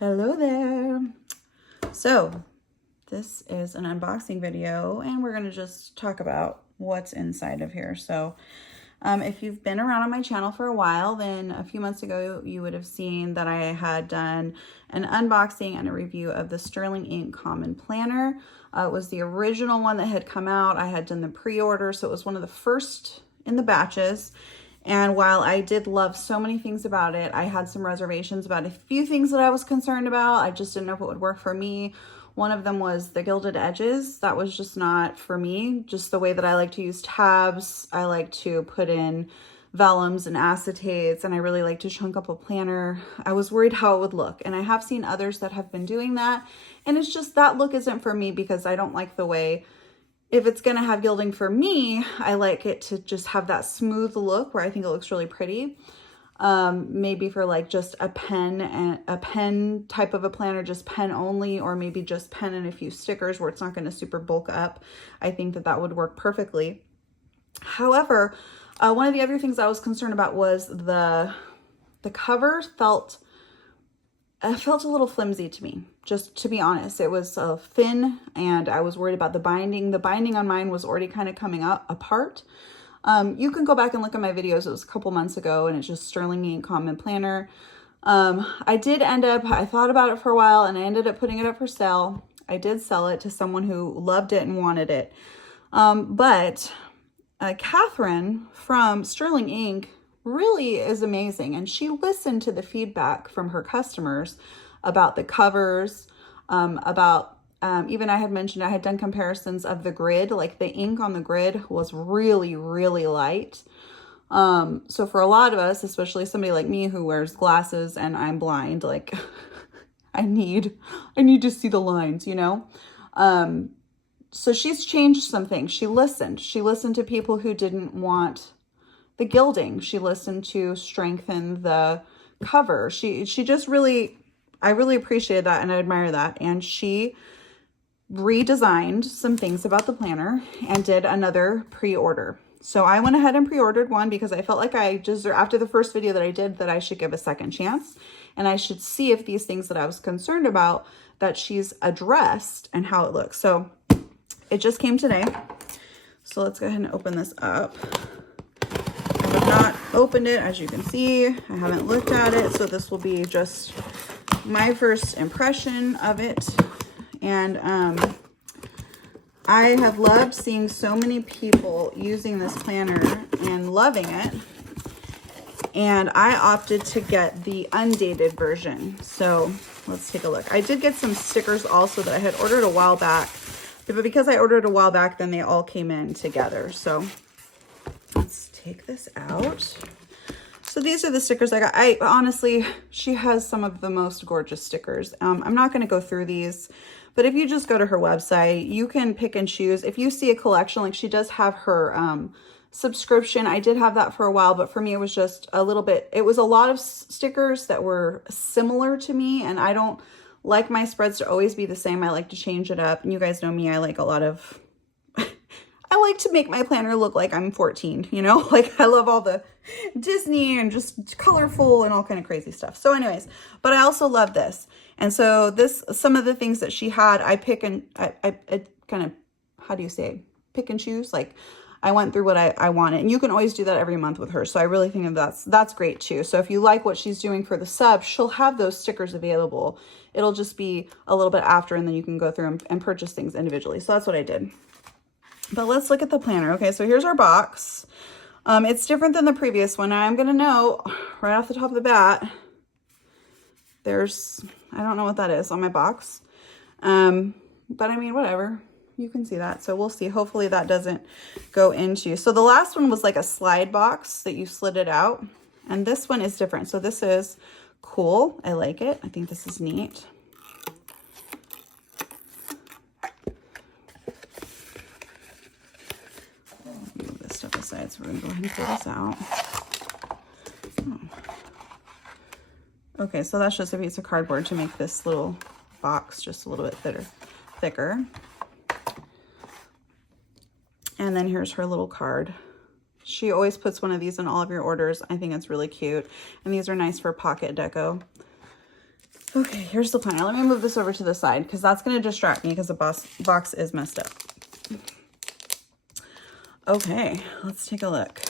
Hello there. So this is an unboxing video and we're going to just talk about what's inside of here. So if you've been around on my channel for a while, then a few months ago you would have seen that I had done an unboxing and a review of the sterlingink Common Planner. It was the original one that had come out. I had done the pre-order, so it was one of the first in the batches. And while I did love so many things about it, I had some reservations about a few things that I was concerned about. I just didn't know if it would work for me. One of them was the gilded edges. That was just not for me. Just the way that I like to use tabs. I like to put in vellums and acetates, and I really like to chunk up a planner. I was worried how it would look, and I have seen others that have been doing that, and it's just that look isn't for me because I don't like the way. If it's going to have gilding for me, I like it to just have that smooth look where I think it looks really pretty. Maybe for like just a pen and a pen type of a planner, just pen only, or maybe just pen and a few stickers where it's not going to super bulk up. I think that that would work perfectly. However, one of the other things I was concerned about was the cover felt a little flimsy to me, just to be honest. It was thin, and I was worried about the binding. The binding on mine was already kind of coming apart. You can go back and look at my videos. It was a couple months ago, and it's just sterlingink Common Planner. I did end up, I thought about it for a while, and I ended up putting it up for sale. I did sell it to someone who loved it and wanted it. But Catherine from sterlingink really is amazing, and she listened to the feedback from her customers about the covers, even I had mentioned I had done comparisons of the grid. Like the ink on the grid was really light. So for a lot of us, especially somebody like me who wears glasses and I'm blind, like I need to see the lines, you know. So she's changed some things. She listened to people who didn't want the gilding. She listened to strengthen the cover. She just really, I really appreciated that, and I admire that. And she redesigned some things about the planner and did another pre-order. So I went ahead and pre-ordered one because I felt like after the first video that I did, that I should give a second chance, and I should see if these things that I was concerned about that she's addressed and how it looks. So it just came today. So let's go ahead and open this up. I have not opened it, as you can see. I haven't looked at it, so this will be just my first impression of it. And I have loved seeing so many people using this planner and loving it. And I opted to get the undated version. So let's take a look. I did get some stickers also that I had ordered a while back. But because I ordered a while back, then they all came in together. So let's take this out. So these are the stickers I got. I honestly, she has some of the most gorgeous stickers. I'm not going to go through these, but if you just go to her website, you can pick and choose. If you see a collection, like she does have her subscription. I did have that for a while, but for me, it was just a little bit, it was a lot of stickers that were similar to me, and I don't like my spreads to always be the same. I like to change it up, and you guys know me, I like a lot of, I like to make my planner look like I'm 14, you know, like I love all the Disney and just colorful and all kind of crazy stuff. So anyways, but I also love this. And so some of the things that she had, I kind of, how do you say, pick and choose? Like I went through what I wanted, and you can always do that every month with her. So I really think that's great too. So if you like what she's doing for the sub, she'll have those stickers available. It'll just be a little bit after, and then you can go through and purchase things individually. So that's what I did. But let's look at the planner. Okay, so here's our box. It's different than the previous one. I'm going to know right off the top of the bat, I don't know what that is on my box. But I mean, whatever. You can see that. So we'll see. Hopefully that doesn't go into. So the last one was like a slide box that you slid it out. And this one is different. So this is cool. I like it. I think this is neat. Move this stuff aside, so we're gonna go ahead and pull this out. Oh. Okay, so that's just a piece of cardboard to make this little box just a little bit thicker. And then here's her little card. She always puts one of these in all of your orders. I think it's really cute. And these are nice for pocket deco. Okay, here's the planner. Let me move this over to the side because that's going to distract me because the box is messed up. Okay, let's take a look.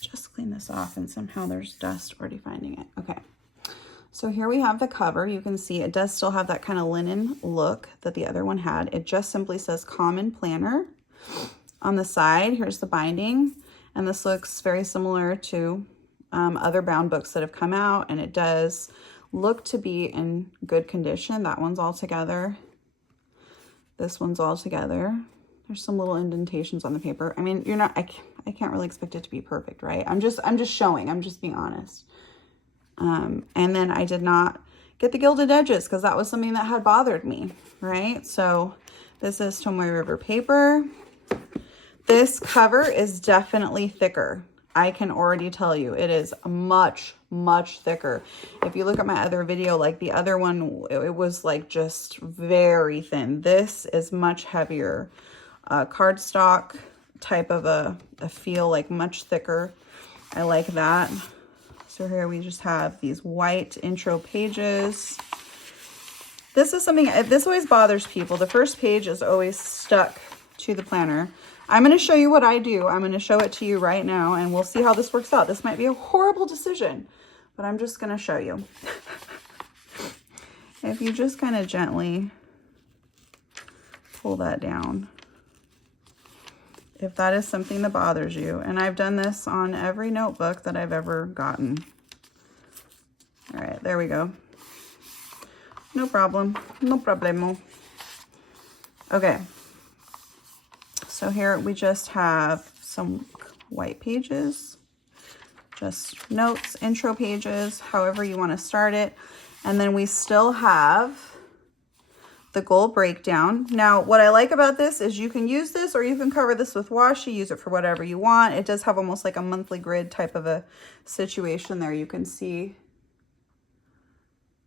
Just clean this off and somehow there's dust already finding it. Okay. So here we have the cover. You can see it does still have that kind of linen look that the other one had. It just simply says Common Planner. On the side, here's the binding. And this looks very similar to other bound books that have come out. And it does look to be in good condition. That one's all together. This one's all together. There's some little indentations on the paper. I mean, you're not, I can't really expect it to be perfect, right? I'm just showing, I'm just being honest. And then I did not get the gilded edges because that was something that had bothered me, right? So this is Tomoe River paper. This cover is definitely thicker. I can already tell you it is much, much thicker. If you look at my other video, like the other one, it was like just very thin. This is much heavier. Cardstock type of a feel, like much thicker. I like that. So here we just have these white intro pages. This is something, this always bothers people. The first page is always stuck to the planner. I'm going to show you what I do. I'm going to show it to you right now and we'll see how this works out. This might be a horrible decision, but I'm just going to show you. If you just kind of gently pull that down, if that is something that bothers you, and I've done this on every notebook that I've ever gotten. All right, there we go. No problem, no problemo. Okay, so here we just have some white pages, just notes, intro pages, however you want to start it. And then we still have the goal breakdown. Now, what I like about this is you can use this or you can cover this with washi, use it for whatever you want. It does have almost like a monthly grid type of a situation there. You can see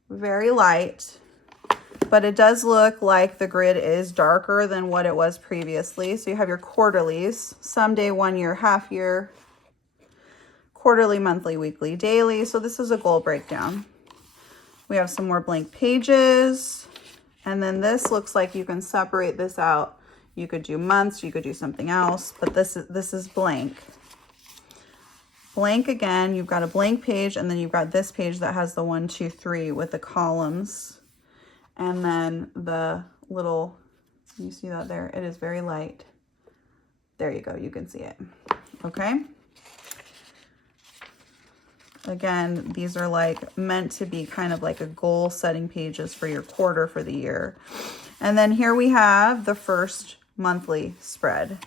very light, but it does look like the grid is darker than what it was previously. So you have your quarterlies, someday, 1 year, half year, quarterly, monthly, weekly, daily. So this is a goal breakdown. We have some more blank pages. And then this looks like you can separate this out. You could do months, you could do something else, but this is blank. Blank again, you've got a blank page, and then you've got this page that has the 1, 2, 3 with the columns. And then the little, you see that there? It is very light. There you go, you can see it. Okay. Again, these are like meant to be kind of like a goal setting pages for your quarter for the year. And then here we have the first monthly spread.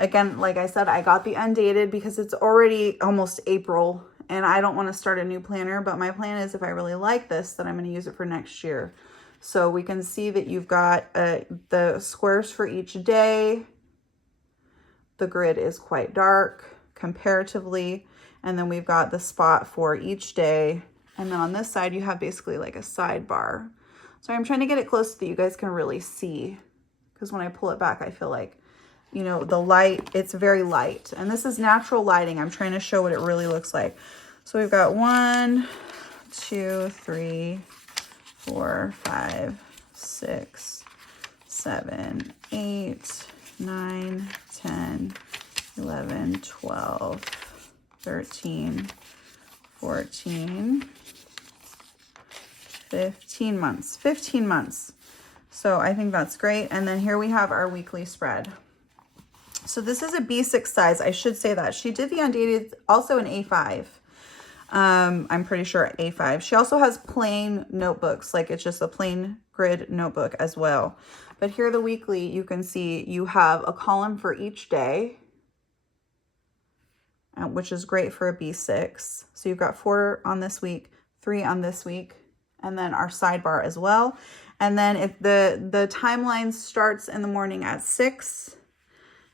Again, like I said, I got the undated because it's already almost April and I don't want to start a new planner, but my plan is if I really like this, then I'm going to use it for next year. So we can see that you've got the squares for each day. The grid is quite dark comparatively. And then we've got the spot for each day. And then on this side, you have basically like a sidebar. So I'm trying to get it close so that you guys can really see. Because when I pull it back, I feel like, you know, the light, it's very light. And this is natural lighting. I'm trying to show what it really looks like. So we've got 1, 2, 3, 4, 5, 6, 7, 8, 9, 10, 11, 12, 13, 14, 15 months, 15 months. So I think that's great. And then here we have our weekly spread. So this is a B6 size. I should say that. She did the undated, also an A5. I'm pretty sure A5. She also has plain notebooks, like it's just a plain grid notebook as well. But here the weekly, you can see you have a column for each day, which is great for a B6. So you've got 4 on this week, 3 on this week, and then our sidebar as well. And then if the timeline starts in the morning at 6,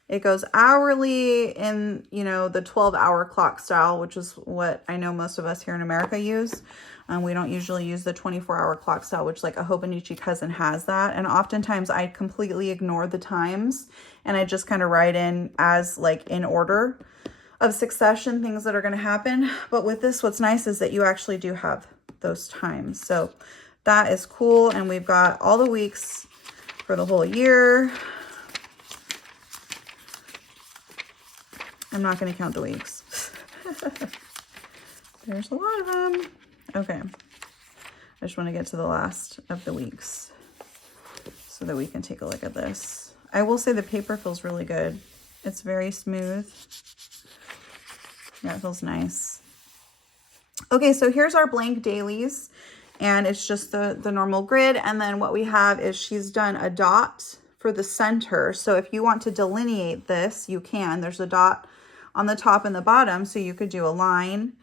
it goes hourly in, you know, the 12-hour clock style, which is what I know most of us here in America use. We don't usually use the 24-hour clock style, which like a Hobonichi cousin has that. And oftentimes I completely ignore the times and I just kind of write in as like in order of succession things that are going to happen. But with this, what's nice is that you actually do have those times. So that is cool. And we've got all the weeks for the whole year. I'm not going to count the weeks. There's a lot of them. Okay. I just want to get to the last of the weeks so that we can take a look at this. I will say the paper feels really good. It's very smooth. Yeah, it feels nice. Okay, so here's our blank dailies, and it's just the normal grid. And then what we have is she's done a dot for the center. So if you want to delineate this, you can. There's a dot on the top and the bottom, so you could do a line.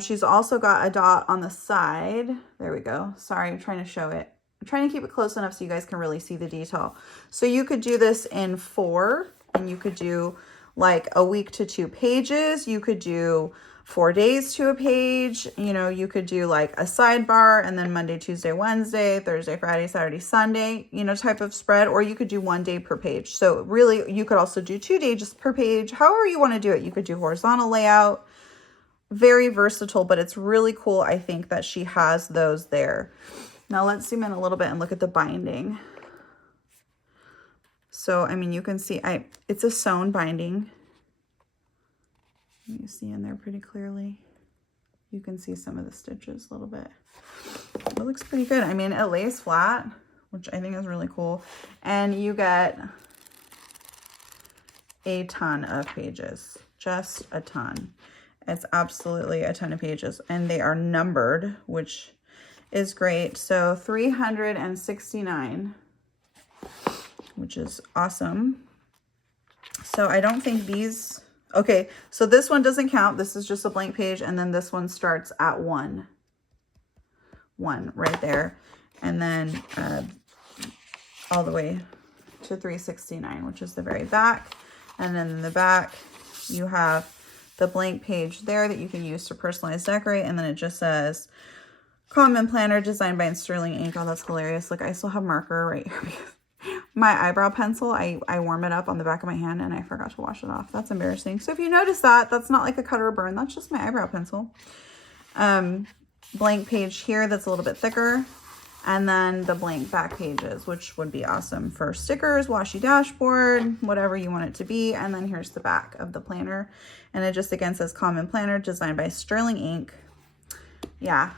She's also got a dot on the side. There we go. Sorry, I'm trying to show it. I'm trying to keep it close enough so you guys can really see the detail. So you could do this in 4, and you could do like a week to 2 pages. You could do 4 days to a page. You know, you could do like a sidebar and then Monday, Tuesday, Wednesday, Thursday, Friday, Saturday, Sunday, you know, type of spread, or you could do 1 day per page. So really you could also do 2 days per page, however you want to do it. You could do horizontal layout. Very versatile, but it's really cool, I think, that she has those there. Now let's zoom in a little bit and look at the binding. So, I mean, you can see it's a sewn binding. You see in there pretty clearly. You can see some of the stitches a little bit. It looks pretty good. I mean, it lays flat, which I think is really cool. And you get a ton of pages, just a ton. It's absolutely a ton of pages, and they are numbered, which is great. So 369, which is awesome. So I don't think these, okay, so this one doesn't count. This is just a blank page, and then this one starts at 1 right there, and then all the way to 369, which is the very back. And then in the back, you have the blank page there that you can use to personalize, decorate, and then it just says Common Planner designed by Sterling Ink. Oh, that's hilarious. Look, I still have marker right here because my eyebrow pencil, I warm it up on the back of my hand and I forgot to wash it off. That's embarrassing. So if you notice that, that's not like a cut or a burn. That's just my eyebrow pencil. Blank page here that's a little bit thicker. And then the blank back pages, which would be awesome for stickers, washi dashboard, whatever you want it to be. And then here's the back of the planner. And it just, again, says Common Planner designed by Sterling Ink. Yeah.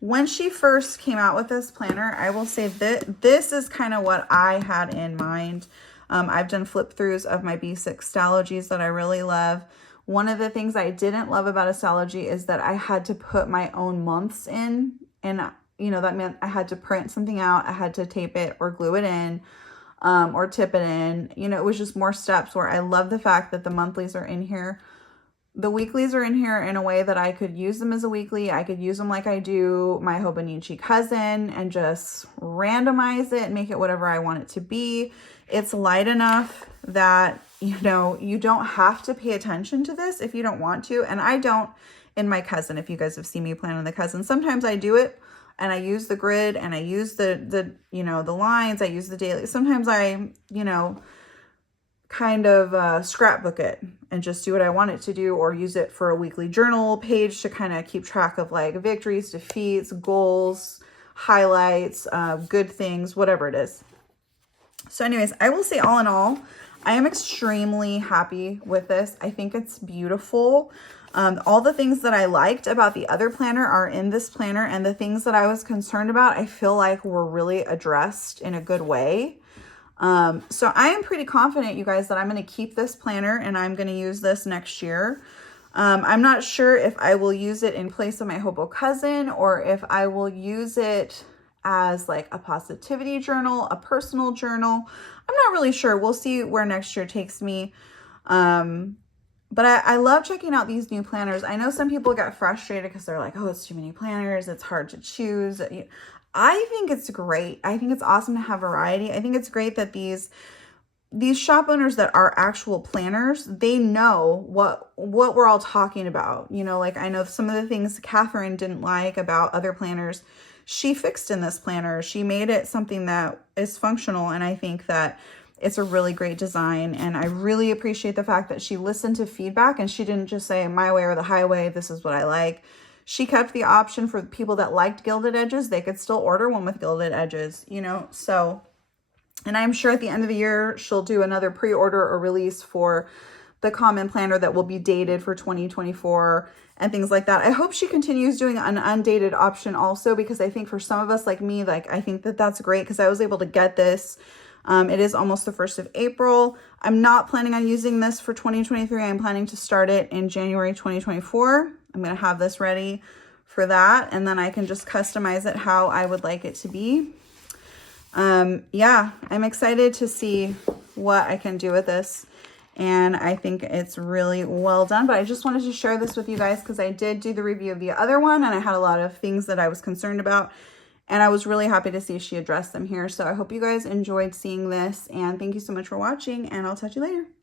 When she first came out with this planner, I will say that this is kind of what I had in mind. I've done flip throughs of my B6 Stalogies that I really love. One of the things I didn't love about a Stalogy is that I had to put my own months in, and you know, that meant I had to print something out, I had to tape it or glue it in, or tip it in. You know, it was just more steps, where I love the fact that the monthlies are in here. The weeklies are in here in a way that I could use them as a weekly. I could use them like I do my Hobonichi Cousin and just randomize it and make it whatever I want it to be. It's light enough that, you know, you don't have to pay attention to this if you don't want to. And I don't in my Cousin. If you guys have seen me plan on the Cousin, sometimes I do it and I use the grid and I use the you know, the lines, I use the daily. Sometimes I, you know, kind of scrapbook it and just do what I want it to do, or use it for a weekly journal page to kind of keep track of like victories, defeats, goals, highlights, good things, whatever it is. So anyways, I will say all in all, I am extremely happy with this. I think it's beautiful. All the things that I liked about the other planner are in this planner, and the things that I was concerned about, I feel like were really addressed in a good way. So I am pretty confident, you guys, that I'm going to keep this planner and I'm going to use this next year. I'm not sure if I will use it in place of my Hobo Cousin, or if I will use it as like a positivity journal, a personal journal. I'm not really sure. We'll see where next year takes me. But I love checking out these new planners. I know some people get frustrated because they're like, oh, it's too many planners, it's hard to choose. I think it's great. I think it's awesome to have variety. I think it's great that these shop owners that are actual planners, they know what we're all talking about. You know, like I know some of the things Catherine didn't like about other planners. she fixed in this planner. She made it something that is functional, and I think that it's a really great design, and I really appreciate the fact that she listened to feedback and she didn't just say my way or the highway, this is what I like. She kept the option for people that liked gilded edges. They could still order one with gilded edges, you know, so, and I'm sure at the end of the year, she'll do another pre-order or release for the common planner that will be dated for 2024 and things like that. I hope she continues doing an undated option also, because I think for some of us like me, like I think that that's great because I was able to get this. It is almost the 1st of April. I'm not planning on using this for 2023. I'm planning to start it in January 2024. I'm going to have this ready for that, and then I can just customize it how I would like it to be. Yeah, I'm excited to see what I can do with this, and I think it's really well done. But I just wanted to share this with you guys because I did do the review of the other one, and I had a lot of things that I was concerned about. And I was really happy to see she addressed them here. So I hope you guys enjoyed seeing this. And thank you so much for watching. And I'll talk to you later.